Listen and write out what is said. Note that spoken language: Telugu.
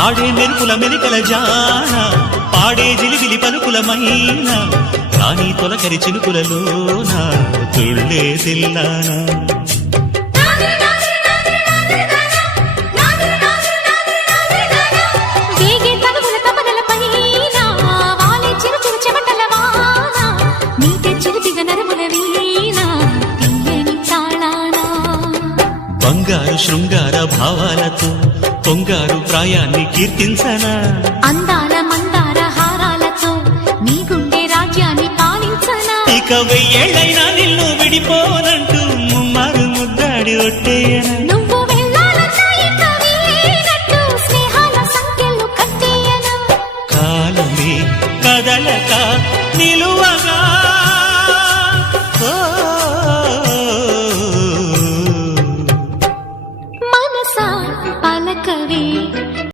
ఆడే మెరుపుల మెలికల జాన పాడే జిలిబిలి పలుకుల మైన రాణి తొలకరి చిలుకులలోన తుళ్ళే తిల్లానా బంగారు శృంగార భావాలతో పొంగారు ప్రాయాన్ని కీర్తించనా అందాల మందార హారాలతో నీ గుండె రాజ్యాన్ని పాలించనా ఇక వెయ్యేళ్ళైనా నిన్ను విడిపోనంటూ ముమ్మారు ముద్దాడి ఒట్టేయనా నువ్వు వెళ్ళాలన్నా ఇక వీలేనట్టు స్నేహాల సంఖ్యలు కట్టేయనా కాలమే కదలక